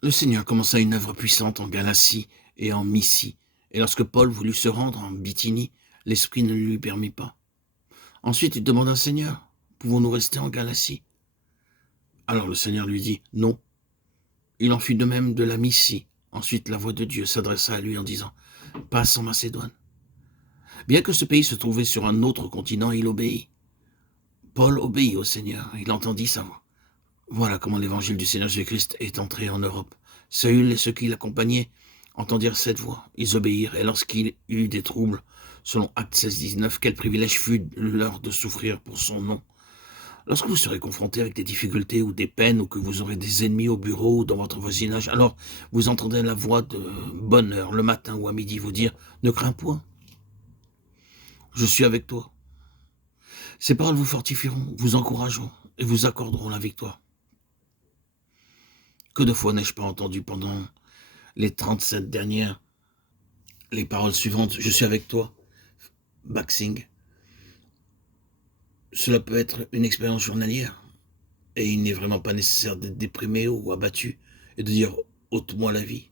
Le Seigneur commença une œuvre puissante en Galatie et en Mysie, et lorsque Paul voulut se rendre en Bithynie, l'Esprit ne lui permit pas. Ensuite, il demanda au Seigneur, pouvons-nous rester en Galatie? Alors le Seigneur lui dit, non. Il en fut de même de la Mysie. Ensuite, la voix de Dieu s'adressa à lui en disant, passe en Macédoine. Bien que ce pays se trouvait sur un autre continent, il obéit. Paul obéit au Seigneur, il entendit sa voix. Voilà comment l'évangile du Seigneur Jésus-Christ est entré en Europe. Saül et ceux qui l'accompagnaient entendirent cette voix, ils obéirent, et lorsqu'il eut des troubles, selon Actes 16, 19, quel privilège fut leur de souffrir pour son nom. Lorsque vous serez confronté avec des difficultés ou des peines, ou que vous aurez des ennemis au bureau ou dans votre voisinage, alors vous entendrez la voix de bonheur le matin ou à midi vous dire « Ne crains point, je suis avec toi ». Ces paroles vous fortifieront, vous encourageront et vous accorderont la victoire. Que de fois n'ai-je pas entendu pendant les 37 dernières les paroles suivantes « Je suis avec toi », Baxing. Cela peut être une expérience journalière et il n'est vraiment pas nécessaire d'être déprimé ou abattu et de dire « ôte-moi la vie ».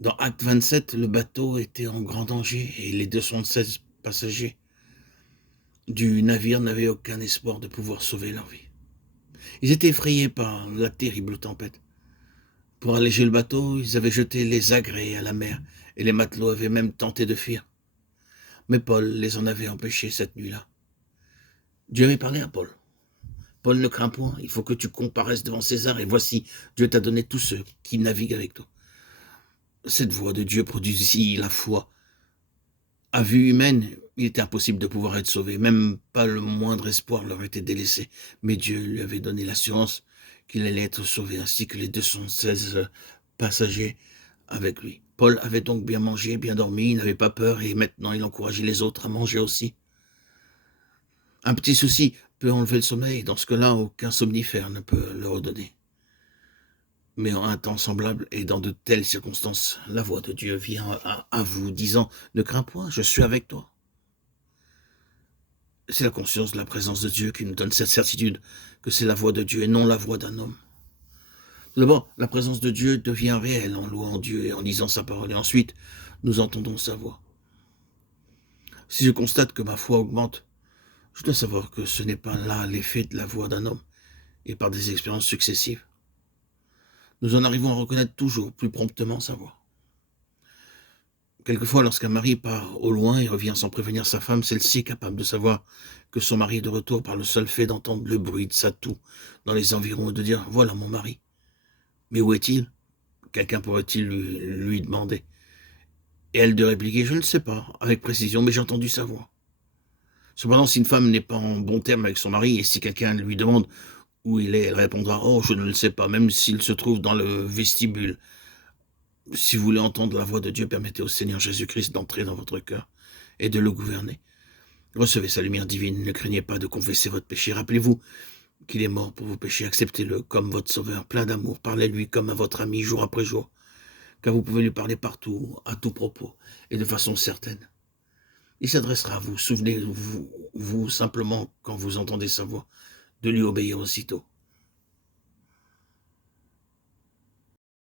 Dans Acte 27, le bateau était en grand danger et les 216 passagers du navire n'avaient aucun espoir de pouvoir sauver leur vie. Ils étaient effrayés par la terrible tempête. Pour alléger le bateau, ils avaient jeté les agrès à la mer et les matelots avaient même tenté de fuir. Mais Paul les en avait empêchés cette nuit-là. Dieu avait parlé à Paul. Paul, ne crains point, il faut que tu comparaisses devant César et voici, Dieu t'a donné tous ceux qui naviguent avec toi. Cette voix de Dieu produisit la foi. À vue humaine, il était impossible de pouvoir être sauvé, même pas le moindre espoir leur était délaissé. Mais Dieu lui avait donné l'assurance qu'il allait être sauvé, ainsi que les 216 passagers avec lui. Paul avait donc bien mangé, bien dormi, il n'avait pas peur et maintenant il encourageait les autres à manger aussi. Un petit souci peut enlever le sommeil, dans ce cas-là, aucun somnifère ne peut le redonner. Mais en un temps semblable et dans de telles circonstances, la voix de Dieu vient à vous disant « Ne crains point, je suis avec toi ». C'est la conscience de la présence de Dieu qui nous donne cette certitude que c'est la voix de Dieu et non la voix d'un homme. D'abord, la présence de Dieu devient réelle en louant Dieu et en lisant sa parole. Et ensuite, nous entendons sa voix. Si je constate que ma foi augmente, je dois savoir que ce n'est pas là l'effet de la voix d'un homme et par des expériences successives. Nous en arrivons à reconnaître toujours plus promptement sa voix. Quelquefois, lorsqu'un mari part au loin et revient sans prévenir sa femme, celle-ci est capable de savoir que son mari est de retour par le seul fait d'entendre le bruit de sa toux dans les environs et de dire « Voilà mon mari ». Mais où est-il? Quelqu'un pourrait-il lui demander. Et elle de répliquer « Je ne sais pas, avec précision, mais j'ai entendu sa voix ». Cependant, si une femme n'est pas en bon terme avec son mari et si quelqu'un lui demande où il est, elle répondra « Oh, je ne le sais pas, même s'il se trouve dans le vestibule ». Si vous voulez entendre la voix de Dieu, permettez au Seigneur Jésus-Christ d'entrer dans votre cœur et de le gouverner. Recevez sa lumière divine, ne craignez pas de confesser votre péché. Rappelez-vous qu'il est mort pour vos péchés, acceptez-le comme votre sauveur, plein d'amour. Parlez-lui comme à votre ami jour après jour, car vous pouvez lui parler partout, à tout propos et de façon certaine. Il s'adressera à vous, souvenez-vous simplement quand vous entendez sa voix, de lui obéir aussitôt.